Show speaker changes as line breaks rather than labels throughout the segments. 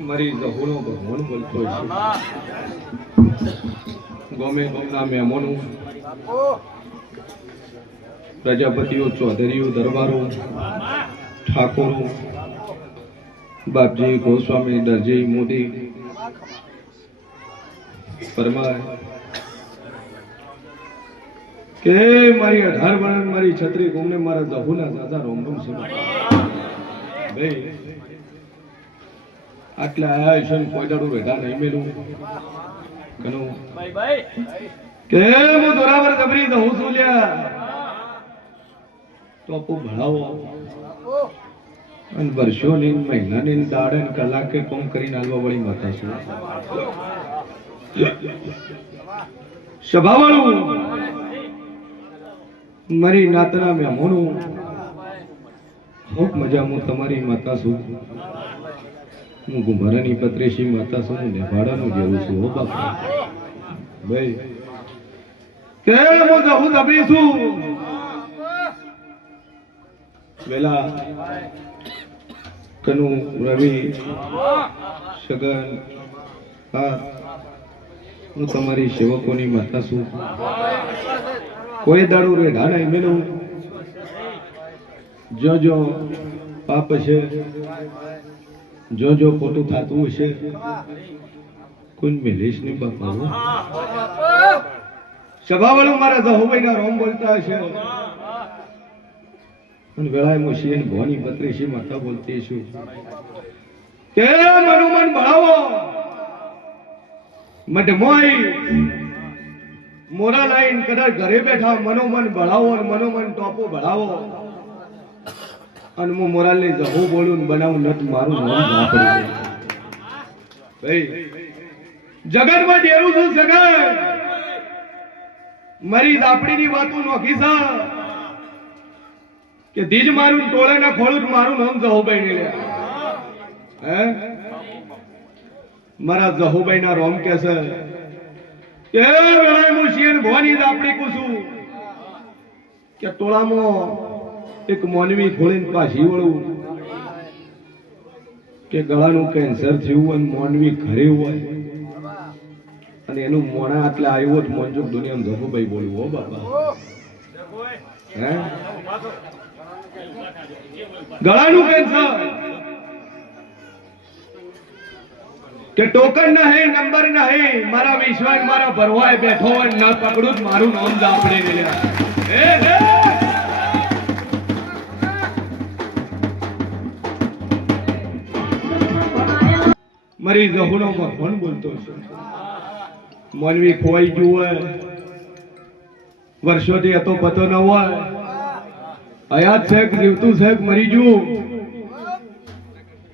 મારી દહોણો ભગવાન બોલતો છે. ગમે ગમના મહેમાનો, પ્રજાપતિઓ, ચૌધરીઓ, દરબારો, ઠાકોરો, બાપજી, ગોસ્વામી, દરજી, મોદી, પરમાર કે મારી અઢાર વર્ષ મારી છત્રી ગુમને મારા દહુના દાદા રોમ રોમ છે આટલે આયા છે કોઈ દાડું રેધા નહીં મેલું. ઘણું કે હું દોરાવર ગબરી દઉં છું લ્યા. ટોપો ભણાવો. અને વર્ષોની મહિનાની દાડે કલાકે કોમ કરીને હાલવા વળી માતા છું. સભાવાળું. મારી નાતના મહેમાનો ખૂબ મજા હું તમારી માતા છું. હું ગુંભારાની પત્રેશી માતા છું, હું નેભાડાનું જેવું છું, હો બાપા. ભાઈ. કે હું જહું દબી છું? વેલા કનુ, રવિ સગન હા હું તમારી સેવકોની માતા છું. કોઈ દાડું રે મેલું જો જો પાપ છે, જો જો ખોટું થતું હશે કોઈ મેલેશની બાપા હો. સભાવાળું મારા દહોભાઈના રોમ બોલતા હશે. અને વેળાએ મુશીન ભવાની પત્રીસી માતા બોલતી છું કે મનુમન ભણાવો. માટે મોઈ મોરા લાઈન કદાચ ઘરે બેઠા મનોમન ભણાવો અને મનોમન ટોપો ભણાવો અને હું મોરાલ ને જહો બોલું બનાવું નટ મારું નામ ના જગતમાં ડેરું છું જગત મારી દાપડીની વાતો નોખી છે. કે દીજ મારું ટોળે ના ને મારું નામ જહોભાઈ ને લે. હે? મારા જહોભાઈ ના રોમ કે છે એનું મોણા આટલે આવ્યો જ મોંજુક દુનિયામાં ધોબુભાઈ બોલવું હો બાપા. હે? ગળાનું કેન્સર કે ટોકન હે, નંબર ના હે મારા વિશ્વાસ મારા ભરવાય બેઠો હોય, ન પકડું મારું નામ આપણે હે મારી જહુનો ભગવાન બોલતો છે. મોલવી ખોવાઈ ગયું હોય, વર્ષોથી હતો પતો ન હોય. હયાત કે જીવતું છે મરી ગયું.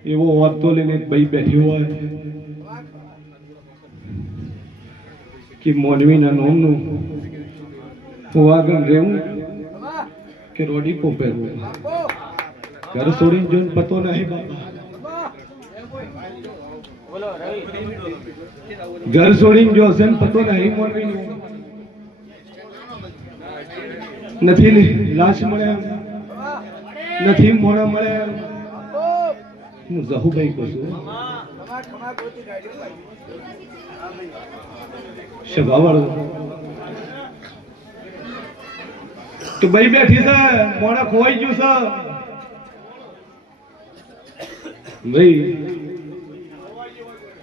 એવો વાંધો લઈને ભાઈ બેઠી હોય. કે મોનવીના નોમનું હું આગળ રહેવું કે રોડી કો પહેરવું ઘર છોડીને જોઈને પતો નહીં બાપા. ઘર છોડીને જો હશે ને પતો નહીં મોનવીનું નથી લાશ મળે નથી મોડા મળે એમ. હું જહુભાઈ કહું છું. તો ભાઈ બેઠી છે મોડા ખોવાઈ ગયું છે. ભાઈ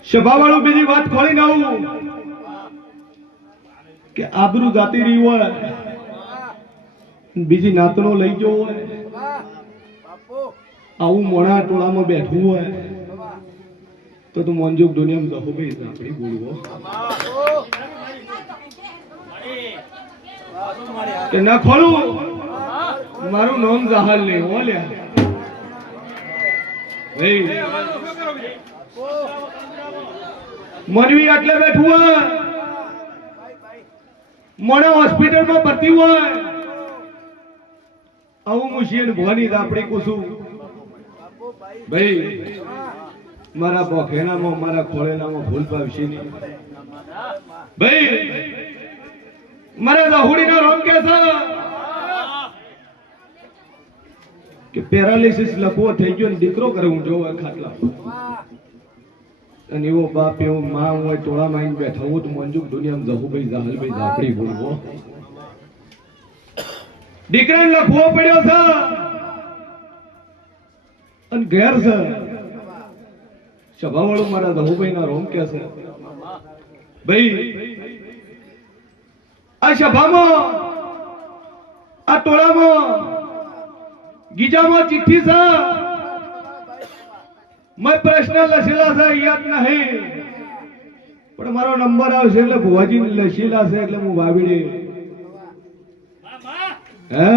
સભાવાળું બીજી વાત ખોલી આવું કે આબરૂ જાતી રહી હોય બીજી નાતણો લઈ જવો હોય આવું મોડા ટોળામાં બેઠવું હોય. તો તું મોંજુક દુનિયામાં દહો ભાઈ આપણી બોલવો કે ના ખોલું? મારું નામ જહાલ નહીં, હો ભાઈ. મનવી એટલે બેઠું હોય. મને હોસ્પિટલમાં ભરતી હોય. આવું મુશિયન ભવાની આપણી કુસું ભાઈ. મારા બોખેનામાં મારા ખોળેલામાં ભૂલ પાવશે નહીં. ભાઈ, મારા દહુડીનો રોગ કે છે? કે પેરાલિસિસ લખવો થઈ ગયો ને દીકરો કરે, હું જોવા ખાટલા. અને એવો બાપ, એવો માં હોય ટોળામાં માં બેઠા હું તો મંજુક દુનિયામાં જહુભાઈ, જાહલભાઈ ઝાપડી બોલવો દીકરાને લખવો પડ્યો છે. અને ઘેર છે. સભાવાળું મારા જહુભાઈ ના રોમ કે છે? ભાઈ, આ સભામાં, આ ટોળામાં, ગીજામાં ચિઠ્ઠી છે. મેં પ્રશ્ન લખેલા છે યાદ નહીં. પણ મારો નંબર આવશે એટલે ભુવાજી લખેલા છે, એટલે હું વાવીડી હે?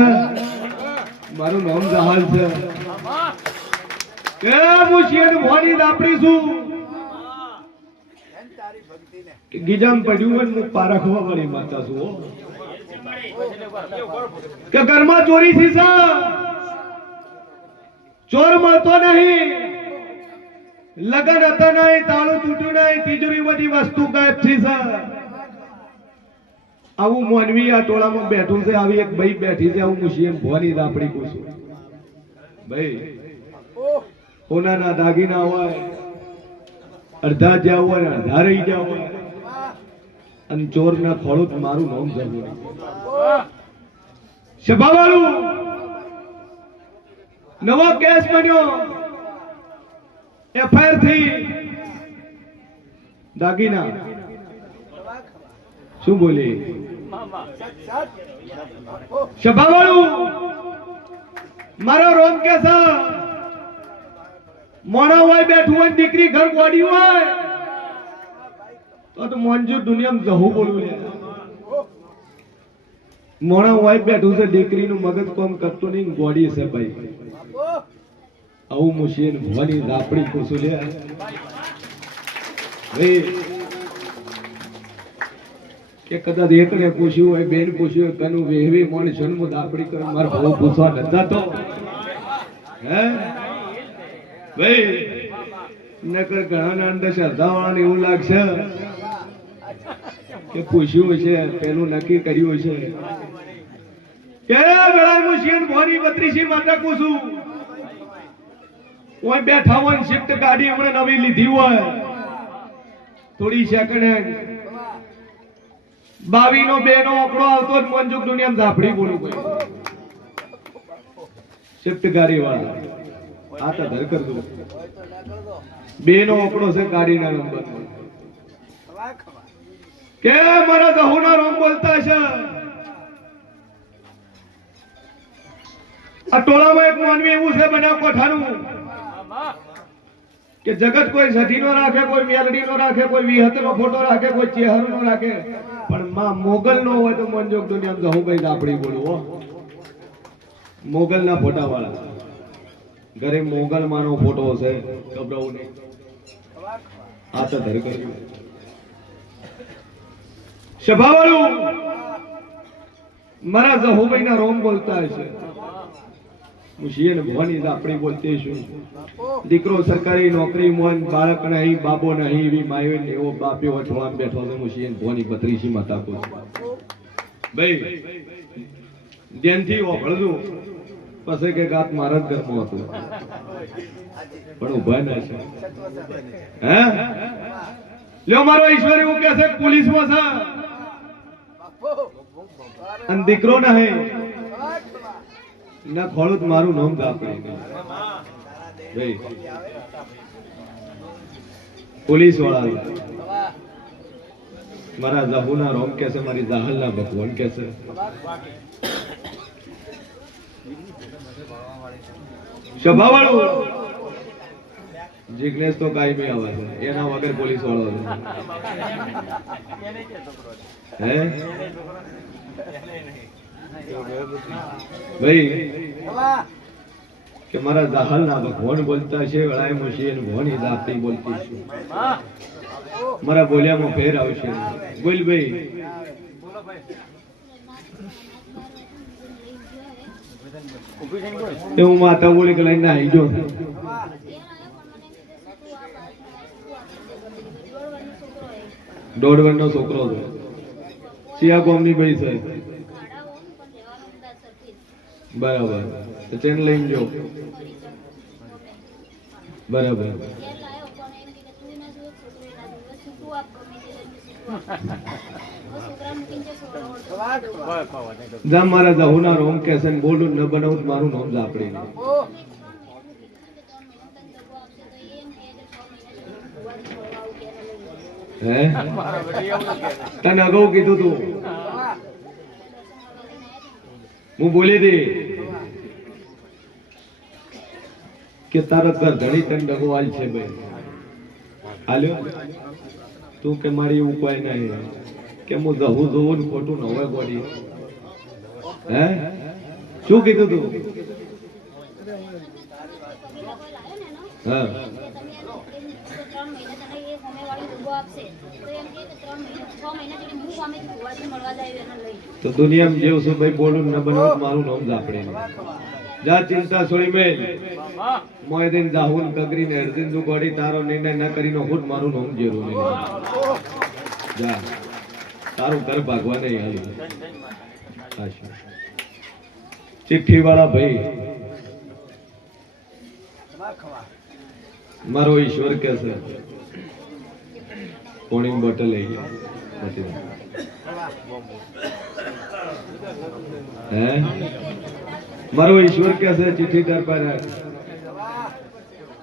મારું નામ જહાલ છે. કે હું શેઠ દાપડી ગીજામ પડ્યું હોય કે ઘરમાં ચોરી થી સા ચોર મળતો નહીં. લગન હતા નહીં, તાળું તૂટ્યું નહીં, તિજોરી બધી વસ્તુ ગાયબ છે સા આવું મોનવી આ ટોળામાં બેઠું છે, આવી એક ભાઈ બેઠી છે, આવું મુશીએમ ભવાની દાપડી કહું છું ભાઈ સોનાના દાગીના હોય, અડધા જ્યાં હોય અડધા રહી જ્યાં હોય. અને ચોર ના ખોળું મારું નામ જરૂરી. સભાવાળું નવો કેસ બન્યો. એફઆઈઆર થઈ. દાગીના. શું બોલી? સભાવાળું મારો રોમ કે છે મોણા હોય, બેઠું હોય, દીકરી ઘર ગોડી હોય. તો તો મોંજુ દુનિયામાં જવું બોલવું લે મોણા બેઠું છે, દીકરીનું મગજ કોમ કરતું નહીં, ગોડી છે ભાઈ. આવું મુશીન ભવાની રાપડી કુસુ લે. ભાઈ, કે કદાચ એકને પૂછ્યું હોય, બેન પૂછ્યું હોય, કનું વેહવી, મોણ જન્મ દાપડી કરે, મારે ભાવ પૂછવા નતા તો. હે? ભાઈ, નકર ઘણા અંદર શ્રદ્ધાવાળાને એવું લાગશે કે પૂછ્યું છે પેલું નક્કી કર્યું છે કે વેળા મુશીન ભવાની બત્રીસી માતા કુસું ઓય બેઠા શિફ્ટ ગાડી હમણાં નવી લીધી હોય. થોડી સેકન્ડ હેન્ડ બાવી નો બે નો આંકડો આવતો જ દુનિયામાં ઝાપડી બોલું શિફ્ટ ગાડી વાળા. આ ધર કર દો બે નો આંકડો છે ગાડીના નંબર. કે મારા દહુના રોમ બોલતા છે? આ ટોળામાં એક માનવી એવું છે બન્યા કોઠાનું. કે જગત કોઈ સધી નો રાખે, કોઈ મેલડી નો રાખે, કોઈ વિહત નો ફોટો રાખે, કોઈ ચેહર નો રાખે. પણ માં મોગલ નો હોય તો મનજોગ દુનિયા જહું ભાઈ આપડી બોલું હો મોગલ ના ફોટા વાળા ઘરે મોગલ માનો ફોટો છે. ગભરાવું નહીં આ તો ધર કર્યું સભાવાળું, મારા જહુભાઈ ના રોમ બોલતા હશે. બોલતી દીકરો સરકારી નોકરી મોન બાળક નહીં, બાબો નહીં, એવી માયો ને એવો બાપ્યો એવો બેઠો છે. હું શિયન ભવાની બત્રીસી માં તાકું છું. ભાઈ, ધ્યાનથી ઓભળજો પછી કે ગાત મારા જ ઘરમાં હતું. પણ ઊભા ના છે. હે? લ્યો મારો ઈશ્વર એવું કે છે, પોલીસમાં છે. અને દીકરો નહીં. ના, ખોળું મારું નામ તો પોલીસવાળા મારા જાહુના રોમ કેસે મારી જાહલના ભગવાન કેસે સભાવાળું. જિગ્નેશ તો કાયમી આવે છે. એના વગર પોલીસ વાળો છે. હે? ભાઈ, કે મારા દાહલ ના ભગવાન બોલતા છે, વળાય મશીન ભોની દાતી બોલતી છે. મારા બોલ્યામાં ફેર આવશે. બોલ ભાઈ. હું માતા બોલી કે લઈને આવી જો દોઢ વર્ષનો છોકરો છે. સિયા કોમની ભાઈ છે. બરાબર. તો ચેન લઈને જો. બરાબર. જા મારા જહુના રોમ કેસન બોલું ન બનાવું મારું નામ ઝાપડી
ત્રણ મહિના તને દગો આપશે તો એમ કહે કે છ મહિના સુધી ભુવાજી મળવા આવું કે એને લઈ
હે? તને અગાઉ કીધું તું. હું બોલી હતી કે તારા ઘર ધણી તને ડગો આલ છે ભાઈ. હાલ્યો? તું કે મારી કોઈ નહીં. કે હું જવું જોવું ને ખોટું ન હોય બોડી હે? શું કીધું તું? હા.
તો
દુનિયામાં જેવું છું ભાઈ બોલું ન બનાવું મારું નામ ઝાપડે જા ચિંતા છોડી મેલ મોયદીન કગરી ને અર્જુન તું ગોડી તારો નિર્ણય ન કરીને ખુદ મારું નામ જેરું નહીં. જા. તારું ઘર ભાગવા નહીં હાલ. ચિઠ્ઠી વાળા ભાઈ. મારો ઈશ્વર કે છે. પોણી બોટલ લઈ બધી. હે? મારો ઈશ્વર કે છે, ચિઠ્ઠી તાર પર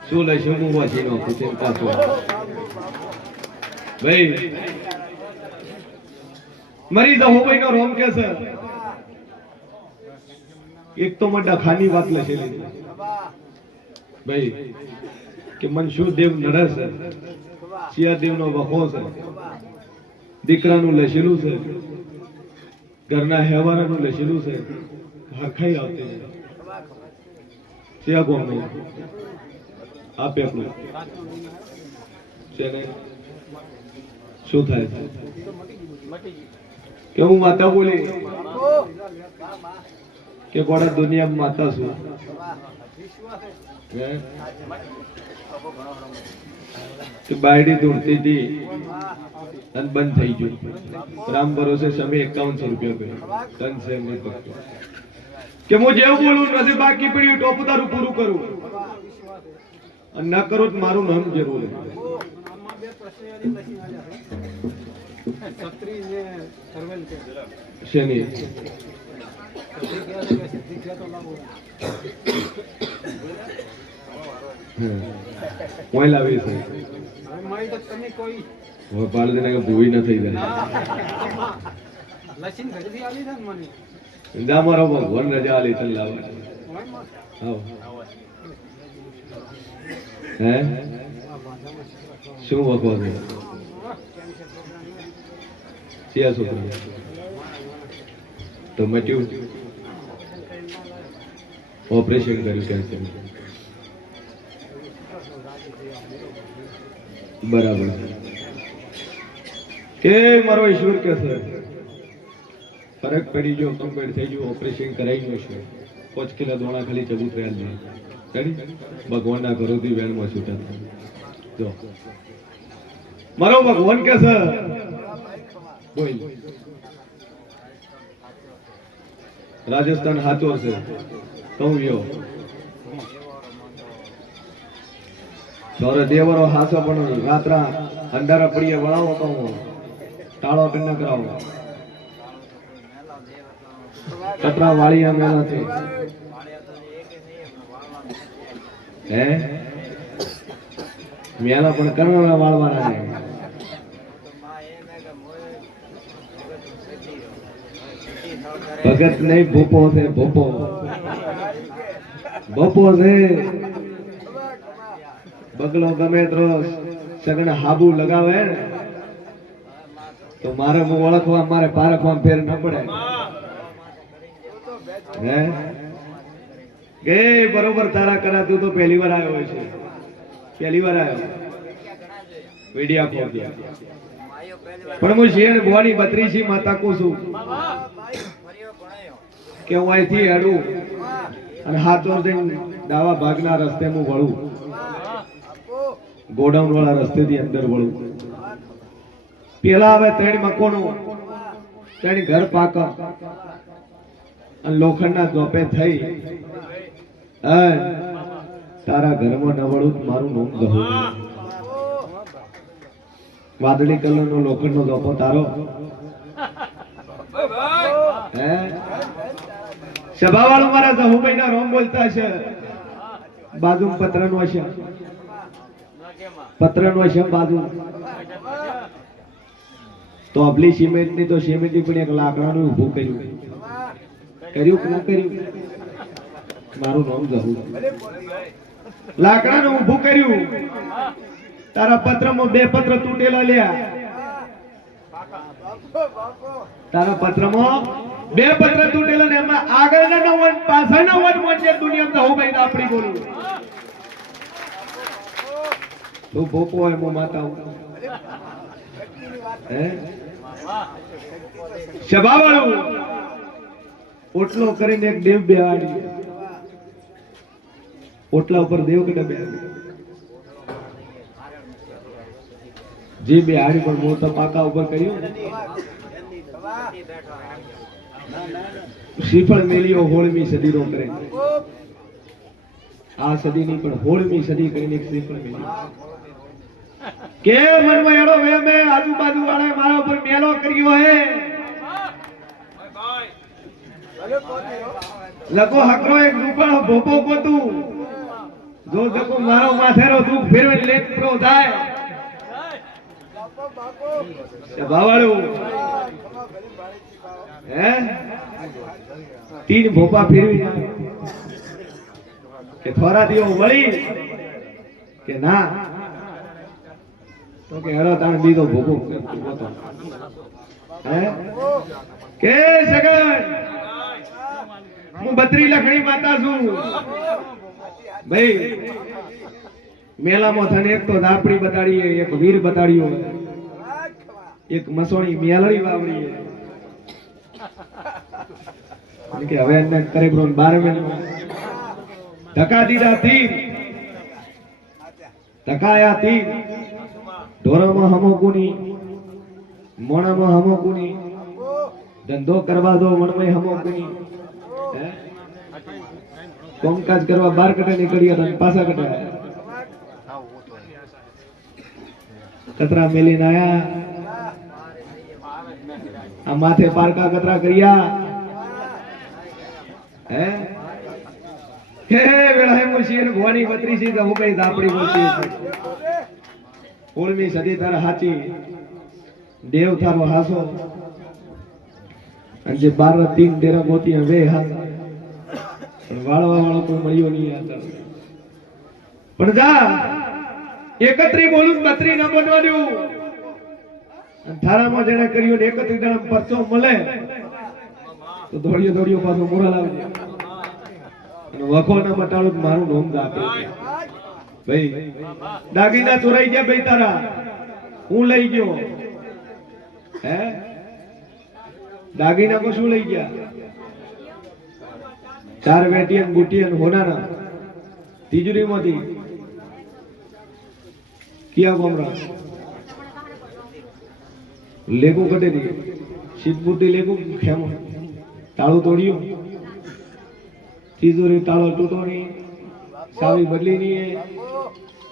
શું લઈશું, હું વાંચી નાખું ચિંતા શું ભાઈ, મરી જાઉં ભાઈ નો રોમ કે છે. એક તો મોટા ખાની વાત લખેલી ભાઈ, કે મનસુર દેવ નડે છે? સિયાદેવ નો વખો છે. દીકરાનું લશેલું છે. ઘરના હેવારાનું લશેલું છે. હરખાઈ આવતી. સિયા કોણ આપે પેપડું છે શું થાય કે હું માતા બોલી? કે કોડા દુનિયામાં માતા છું? કે બાયડી દોડતી હતી અને બંધ થઈ ગયું. રામ ભરોસે સમી એકાવનસો રૂપિયા કર્યો. તન ભક્તો. કે હું જેવું બોલું નથી બાકી પડ્યું ટોપ તારું પૂરું કરું. અને ના કરો તો મારું નામ જરૂર શેની? ઓય લાવી છે. હવે પાડ દેને કે ભૂઈ ન થઈ જાય. મારો ભગવાન રજા આલી તને લાવે આવો. હે? શું વખો છે? સિયા છોકરી. ઓપરેશન કર્યું કેન્સર બરાબર. કે મારો ઈશ્વર કે છે. ફરક પડી ગયો, કમ્પ્લીટ થઈ ગયું, ઓપરેશન કરાઈ ગયું છે. પાંચ કિલો દોણા ખાલી ચબૂતરા નહીં કરી ભગવાનના ઘરોથી વેણમાં છૂટા. જો. મારો ભગવાન કે છે. બોલ. રાજસ્થાન હાચો છે. કહું સૌરે દેવરો હાસો પણ રાત્રા અંધારા પડીએ વળાવો કહું ટાળો કે ન કરાવો? કટરા વાળીયા મેલા છે હે? મેલા પણ કરવા વાળવાના નહીં ભગત નહીં, ભૂપો છે, ભૂપો. ભૂપો છે. બગલો ગમે તો સગણ હાબુ લગાવે, તો મારે હું ઓળખવા, મારે પારખવા ફેર ન પડે. હે? કે બરોબર તારા કરા તું તો પહેલી વાર આવ્યો છે. પહેલી વાર આવ્યો. વિડિયા ફોન પણ હું શેર ભવાની બત્રીસી માતા કુ છું. કે હું અહીંથી હેડું અને હાથ ડાવા ભાગના રસ્તે હું વળું. ગોડાઉન વાળા રસ્તેથી અંદર વળું. પેલા હવે ત્રણ મકોનું, ત્રણ ઘર પાકા. અને લોખંડના ચોપે થઈ. તારા ઘરમાં નવળું મારું નોમ ગહું વાદળી કલર નો લોખંડ લોખંડનો ધોપો તારો. હે? સભાવાળો મારા જહુભાઈના રોમ બોલતા છે બાજુ પત્રનો છે પત્રનો છે બાજુ. તો અબલી સિમેન્ટની તો સિમેન્ટ પણ એક લાકડાનું ઊભું કર્યું. કર્યું કે ના કર્યું? મારું નામ જહુ. લાકડાનું ઊભું કર્યું. તારા પત્રમાં બે પત્ર તૂટેલા લ્યા. તારા પત્રમાં બે પત્ર તૂટેલા ને એમાં આગળના નવ પાછળના વન મોજે દુનિયામાં હું ભાઈ આપણી બોલું. તું ભોપો હોય મો માતા હું. સભાવાળું. ઓટલો કરીને એક દેવ બેહાડી. ઓટલા ઉપર દેવ કે બેહાડી. જે બેહાડી પણ મોટા પાકા ઉપર કર્યું શ્રીફળ મેલીઓ હોળમી સદીનો કરે. આ સદીની પણ હોળમી સદી કરીને એક શ્રીફળ મેલી. કે મનમાં એડો વે મે આજુબાજુ વાળા મારા ઉપર મેલો કર્યો હે. લકો હકરો એક રૂપણ ભોપો કોતું જો જકો મારો માથેરો દુખ ફેરવે લેખ પ્રો થાય. ભાવાળું. હે? તીન ભોપા ફેરવી કે થોડા દીવો વળી કે ના. તો કે તાણ બીજો ભોગો. હે? કે સગન હું બત્રી લખણી માતા છું. ભાઈ, મેલામાં થને એક તો દાપડી બતાડીએ, એક વીર બતાડ્યો એક મસોણી મેલડી વાવડી કે હવે એને કરે બ્રોન બાર ધકા ધક્કા દીધા તીર ધકાયા ઢોરામાં હમોકુની મોણામાં હમોકુની ધંધો કરવા દો મણમાં હમોકુની હે? કામકાજ કરવા બાર કટે નીકળ્યા હતા પાછા કટે કતરા મેલીને આયા. આ માથે પારકા કતરા કર્યા. હે? હે વેળાએ મુશીર ભવાની બત્રીસી તો હું કઈ દાપડી બોલતી ઓળમી સદી તારા હાચી, દેવ તારો હાસો. અને જે બાર તીન ડેરા મોતી હવે હાસા પણ વાળવા વાળો કોઈ મળ્યો નહીં આ પણ જા, એકત્રી બોલું બત્રી ન બનવા દઉં. ધારામાં જેને કર્યું એકત્રી જણા પરચો મળે, તો દોડ્યો દોડ્યો પાછો મોરલ આવજે અને વખો ના મટાડું મારું નોમ આપે ભાઈ, દાગીના ચોરાઈ ગયા ભાઈ તારા. હું લઈ ગયો. હે? દાગીના કો શું લઈ ગયા? ચાર વેટિયન બુટિયન હોનાના. તિજોરીમાંથી. કિયા ગોમરા? લેગુ કટે દી શીત બુટી લેગુ ખેમો? તાળું તોડ્યું તિજોરી, તાળો તૂટો નહીં સાવી બદલી નહીં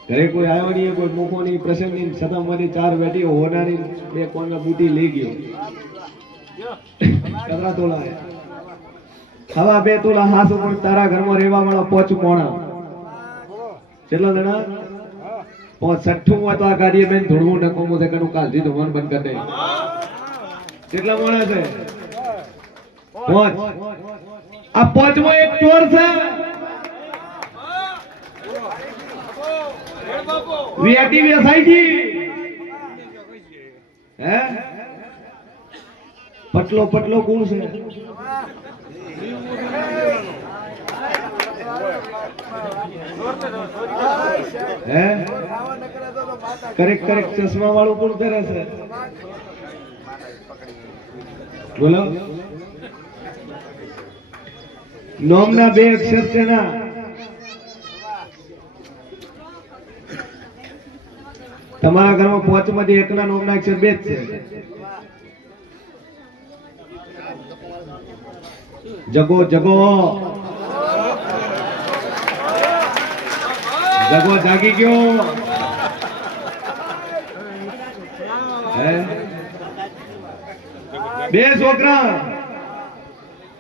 ઘરે કોઈ આવ્યો નહીં, કોઈ મૂકો નહીં પ્રસંગ નહીં છતાં માંથી ચાર બેટી હોનારી બે કોણના બુટી લઈ ગયો. કદરા તોલા હવા બે તોલા હાસુ પણ તારા ઘરમાં રહેવા વાળો પોચ મોણા કેટલા જણા? પોચ છઠ્ઠું હોય તો આ ગાડીએ બેન ધોળવું નકોમું છે કનું કાલથી ધોવાનું બંધ કરી કેટલા મોણા છે? પોચ. આ પોચમાં એક ચોર છે. વીઆઈટી વેસાઈજી હે? પટલો પટલો કોણ છે. હે? કરેક કરેક ચશ્મા વાળું કોણ કરે છે. બોલો. નોમના બે અક્ષર છે ના તમારા ઘરમાં પાંચમાંથી એકના નોમના અક્ષર બે જ છે. જગો જગો. જગો જાગી ગયો. હે? બે છોકરા.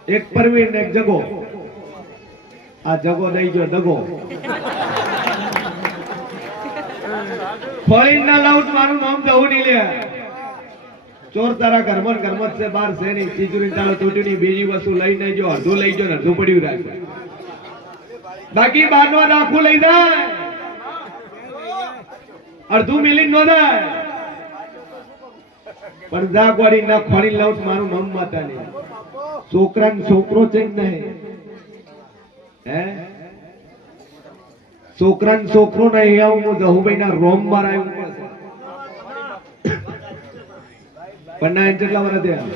એક પરવીન ને એક જગો. આ જગો દઈ ગયો, દગો. ફળીને ના લાઉટ મારું નામ દઉં નહીં લે. ચોર તારા ઘરમાં ને ઘરમાં છે, બાર છે નહીં. તિજોરી તારો તૂટીની બીજી વસ્તુ લઈ નહીં જો, અડધું લઈ જો ને અડધું પડ્યું રાખે. બાકી બાર નો આખું લઈ જાય. અડધું મિલી નો જાય. પણ જા ના ખોળી લાઉટ મારું નામ માતા નહીં છોકરા ને છોકરો છે નહીં? હે? છોકરા ને છોકરો નહીં આવું, હું જહુભાઈ ના રોમ મારા એવું પડશે પણ ના કેટલા વર્ષ થયા?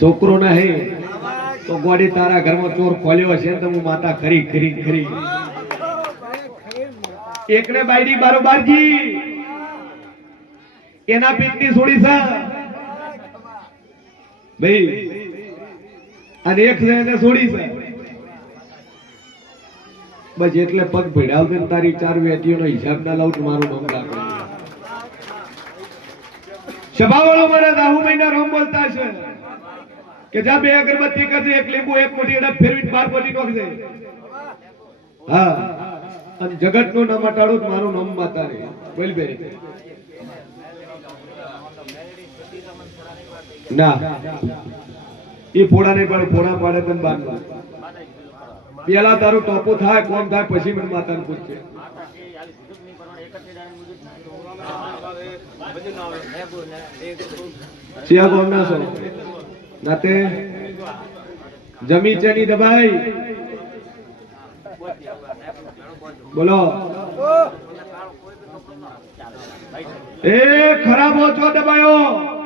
છોકરો નહીં, તો ગોડી તારા ઘરમાં ચોર ખોલ્યો છે તો હું માતા ખરી ખરી ખરી. એકને બાયડી બારોબારજી. એના પિતની છોડી છે. ભાઈ, અને એક એને છોડી છે. બસ એટલે પગ ભીડાવશે ને તારી ચાર વેટીઓનો હિસાબ ના લાવું મારું નામ રાખે. સભાવાળો મારા દાહુ મહિના રોમ બોલતા છે કે જા બે અગરબત્તી કરજે, એક લીંબુ, એક મોટી અડપ ફેરવીને બાર પોટી નોખજે. હા, અને જગતનું નામ અટાડું મારું નામ માતા રે બોલ બે. ના. એ ફોડા નહીં પાડે, ફોડા પાડે તને બાર પેલા તારું ટોપો થાય, કોમ થાય, પછી મને માતાને પૂછશે સિયા ગોમના છો? નાતે? જમી ચેની દબાઈ? બોલો. એ ખરાબ ઓછો દબાયો.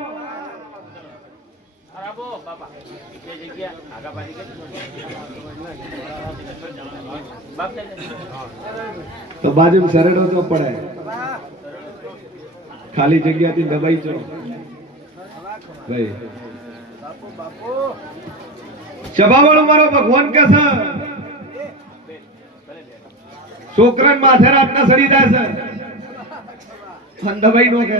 તો બાજુ સરળ તો પડે. ખાલી જગ્યાથી દબાઈ ચો ભાઈ. મારો ભગવાન કે છે? છોકરાને માથે રાતના સડી જાય છે. દબાઈ નો કે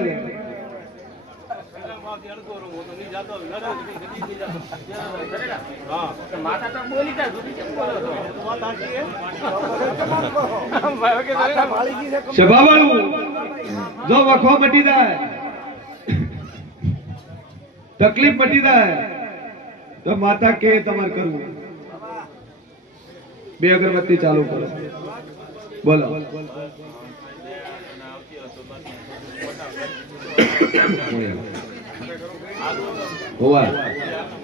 માતા જાય બોલો
તકલીફ મટી જાય, તો માતા કે તમારે કરવું? બે અગરબત્તી ચાલુ કરો બોલો. હોવા.